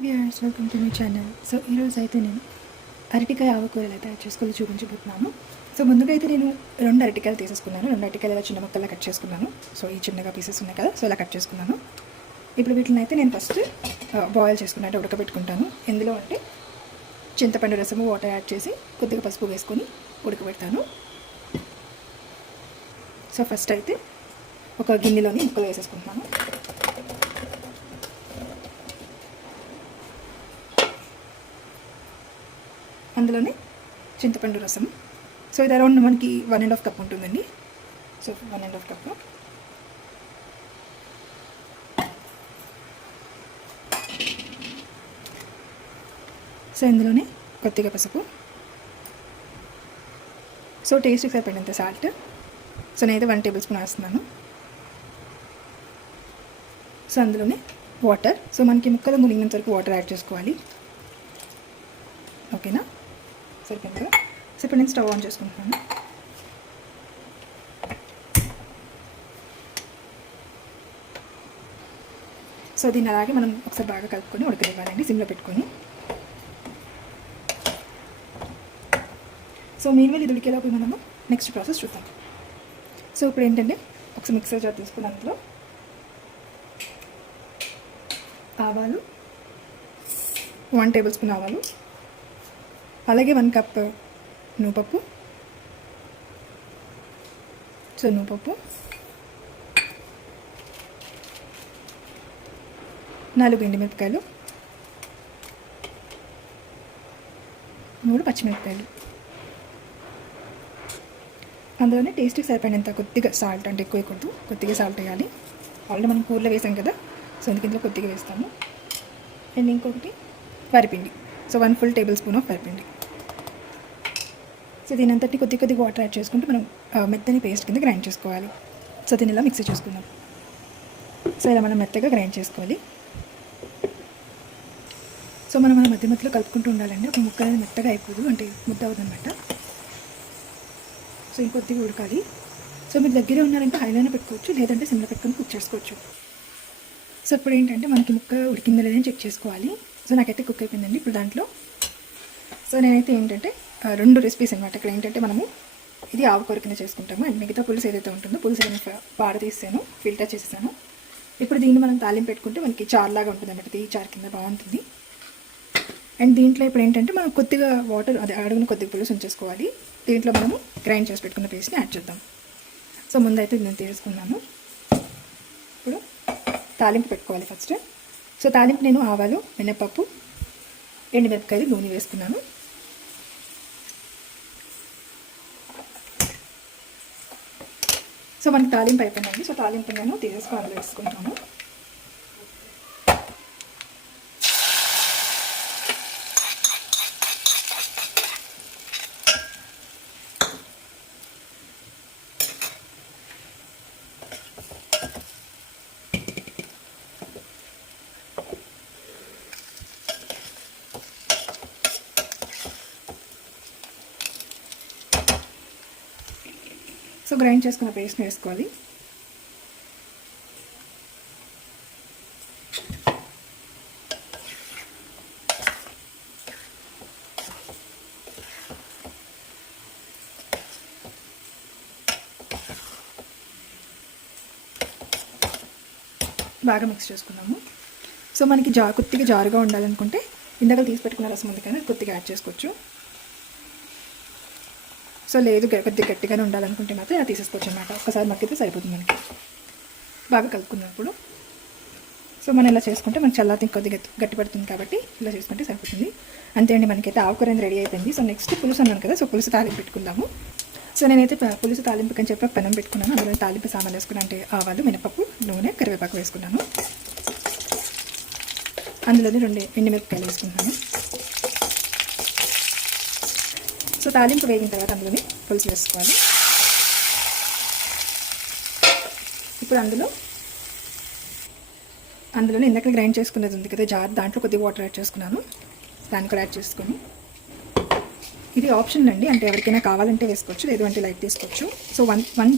Viewers welcome to my channel. So ఈరోజు అయితే నేను అరటికాయ ఆవకూరలు అయితే చేసుకొని చూపించబోతున్నాను. సో ముందుగా అయితే నేను 2 అరటికాయలు తీసేసుకున్నాను. 2 అరటికాయలు ఇలా చిన్న ముక్కల్లా కట్ చేసుకున్నాను. సో ఈ చిన్నగా పీసెస్ ఉన్నాయి కదా, సో ఇలా కట్ చేసుకున్నాను. ఇప్పుడు వీటిని అయితే నేను ఫస్ట్ బాయిల్ చేసుకుని అంటే ఉడకబెట్టుకుంటాను. ఎందులో అంటే చింతపండు రసము, వాటర్ యాడ్ చేసి కొద్దిగా పసుపు వేసుకొని ఉడకబెడతాను. సో ఫస్ట్ అయితే ఒక గిన్నెలోని ముక్కలు వేసేసుకుంటున్నాను. అందులోనే చింతపండు రసం. సో ఇది అరౌండ్ మనకి 1.5 కప్ ఉంటుందండి. So 1.5 cup. సో ఇందులోనే కొద్దిగా పసుపు, సో టేస్ట్కి సరిపడినంత సాల్ట్. సో నేనైతే 1 టేబుల్ స్పూన్ వేస్తున్నాను. సో అందులోనే వాటర్. సో మనకి ముక్కలు మునిగినంత వరకు వాటర్ యాడ్ చేసుకోవాలి. ఓకేనా, సరిపోయింది. సో ఇప్పుడు నేను స్టవ్ ఆన్ చేసుకుంటున్నాను. సో దీన్ని అలాగే మనం ఒకసారి బాగా కలుపుకొని ఉడకనివ్వాలండి, సిమ్లో పెట్టుకొని. సో మీరువేళ ఇది ఉడికేలోపు మనము నెక్స్ట్ ప్రాసెస్ చూద్దాం. సో ఇప్పుడు ఏంటంటే ఒకసారి మిక్సర్ జార్ తీసుకుని అందులో ఆవాలు, 1 టేబుల్ స్పూన్ ఆవాలు, అలాగే 1 కప్ నువ్వుపప్పు. సో నువ్వుపప్పు, 4 ఎండుమిరపకాయలు, 3 పచ్చిమిరపకాయలు. అందులోనే టేస్ట్కి సరిపడినంత కొద్దిగా సాల్ట్, అంటే ఎక్కువ వేయకూడదు, కొద్దిగా సాల్ట్ వేయాలి. ఆల్రెడీ మనం కూరలో వేసాం కదా, సో అందుకే ఇందులో కొద్దిగా వేస్తాము. అండ్ ఇంకొకటి వరిపిండి. So 1 full tablespoon of వరిపిండి. సో దీని అంతటి కొద్ది వాటర్ యాడ్ చేసుకుంటూ మనం మెత్తని పేస్ట్ కింద గ్రైండ్ చేసుకోవాలి. సో దీన్ని ఇలా మిక్సీ చేసుకుందాం. సో ఇలా మనం మెత్తగా గ్రైండ్ చేసుకోవాలి. సో మనం మధ్య మధ్యలో కలుపుకుంటూ ఉండాలండి. ఒక ముక్క అనేది మెత్తగా అయిపోదు, అంటే ముద్ద అవుతుంది అనమాట. సో ఇంకొద్దిగా ఉడకాలి. సో మీరు దగ్గరే ఉన్నారంటే హైలోనే పెట్టుకోవచ్చు, లేదంటే సిమ్లో పెట్టుకొని కుక్ చేసుకోవచ్చు. సో ఇప్పుడు ఏంటంటే మనకి ముక్క ఉడికిందో లేదని చెక్ చేసుకోవాలి. సో నాకైతే కుక్ అయిపోయిందండి. ఇప్పుడు దాంట్లో సో నేనైతే ఏంటంటే 2 రెసిపీస్ అనమాట. ఇక్కడ ఏంటంటే మనము ఇది ఆవకూర కింద చేసుకుంటాము, అండ్ మిగతా పులుసు ఏదైతే ఉంటుందో పులుసు నేను పారదీసాను, ఫిల్టర్ చేసేసాను. ఇప్పుడు దీన్ని మనం తాలింపు పెట్టుకుంటే మనకి చారులాగా ఉంటుంది అన్నమాట. ఈ చారు కింద బాగుంటుంది. అండ్ దీంట్లో ఇప్పుడు ఏంటంటే మనం కొద్దిగా వాటర్, అది అడుగున కొద్దిగా పులుసు ఉంచేసుకోవాలి. దీంట్లో మనము గ్రైండ్ చేసి పెట్టుకున్న పేస్ట్ని యాడ్ చేద్దాం. సో ముందైతే నేను తీసుకున్నాను. ఇప్పుడు తాలింపు పెట్టుకోవాలి ఫస్ట్. సో తాలింపు నేను ఆవాలు, మినపప్పు, ఎండుమిరపకాయలు, నూనె వేసుకున్నాను. సో మనకి తాలింపు అయిపోయిందండి. సో తాలింపు నేను తీసేసుకొని అందులో వేసుకుంటాను. సో గ్రైండ్ చేసుకున్న పేస్ట్ని వేసుకోవాలి. బాగా మిక్స్ చేసుకున్నాము. సో మనకి కొద్దిగా జారుగా ఉండాలనుకుంటే ఇందాక తీసి పెట్టుకున్న రసం ఉంది కానీ కొద్దిగా యాడ్ చేసుకోవచ్చు. సో లేదు కొద్దిగా గట్టిగానే ఉండాలనుకుంటే మాత్రం ఇలా తీసేసుకోవచ్చు అన్నమాట. ఒక్కసారి మగ్గితే సరిపోతుంది మనకి. బాగా కలుపుకున్నప్పుడు సో మనం ఇలా చేసుకుంటే మనకి చల్లారితే కొద్దిగా గట్టి పడుతుంది, కాబట్టి ఇలా చేసుకుంటే సరిపోతుంది. అంతే అండి, మనకైతే ఆవకూర రెడీ అయిపోయింది. సో నెక్స్ట్ పులుసు అన్నాను కదా, సో పులుసు తాలింపు పెట్టుకుందాము. సో నేనైతే పులుసు తాలింపుకి అని చెప్పి పెనం పెట్టుకున్నాను. అందులో తాలింపు సామాన్లు వేసుకున్నాను, అంటే ఆవాలు, మినపప్పు, నూనె, కరివేపాకు వేసుకున్నాను. అందులోనే 2 ఎండుమిరపకాయలు వేసుకున్నాను. సో తాలింపు వేగిన తర్వాత అందులోని పులుసు వేసుకోవాలి. ఇప్పుడు అందులోనే ఇందాక గ్రైండ్ చేసుకునేది ఉంది కదా జార్, దాంట్లో కొద్దిగా వాటర్ యాడ్ చేసుకున్నాను. దాన్ని కూడా యాడ్ చేసుకొని, ఇది ఆప్షన్ అండి, అంటే ఎవరికైనా కావాలంటే వేసుకోవచ్చు, లేదు అంటే లైట్ తీసుకోవచ్చు. So 1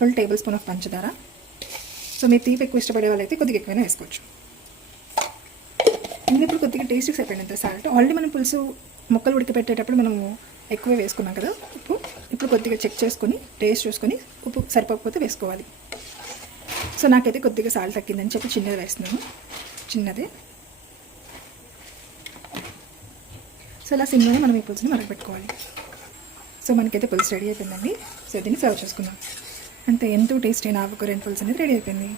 full tablespoon of పంచదార. సో మీరు తీపి ఎక్కువ ఇష్టపడే వాళ్ళైతే కొద్దిగా ఎక్కువైనా వేసుకోవచ్చు. ఇందులో ఇప్పుడు కొద్దిగా టేస్ట్కి సరిపోయినంత సాల్ట్. ఆల్రెడీ మనం పులుసు ముక్కలు ఉడకబెట్టేటప్పుడు మనము ఎక్కువ వేసుకున్నాం కదా ఉప్పు. ఇప్పుడు కొద్దిగా చెక్ చేసుకొని టేస్ట్ చూసుకొని ఉప్పు సరిపోకపోతే వేసుకోవాలి. సో నాకైతే కొద్దిగా సాల్ట్ తగ్గిందని చెప్పి చిన్నది వేస్తున్నాను, చిన్నదే. సో అలా సిమ్లోనే మనం ఈ పులుసుని మరగపెట్టుకోవాలి. సో మనకైతే పులుసు రెడీ అయిపోయిందండి. సో దీన్ని సర్వ్ చేసుకుందాం. అంతే, ఎంతో టేస్ట్ అయిన ఆకుకూర పులుసు అనేది రెడీ అయిపోయింది.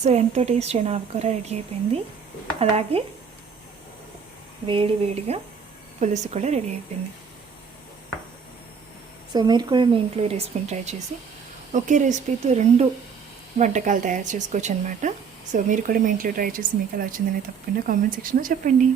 సో ఎంతో టేస్ట్ అయిన ఆకుకూర రెడీ అయిపోయింది. అలాగే వేడి వేడిగా పులుసు కూడా రెడీ అయిపోయింది. సో మీరు కూడా మీ ఇంట్లో ఈ రెసిపీని ట్రై చేసి ఒకే రెసిపీతో 2 వంటకాలు తయారు చేసుకోవచ్చు అనమాట. సో మీరు కూడా మీ ఇంట్లో ట్రై చేసి మీకు ఎలా వచ్చిందని తప్పకుండా కామెంట్ సెక్షన్లో చెప్పండి.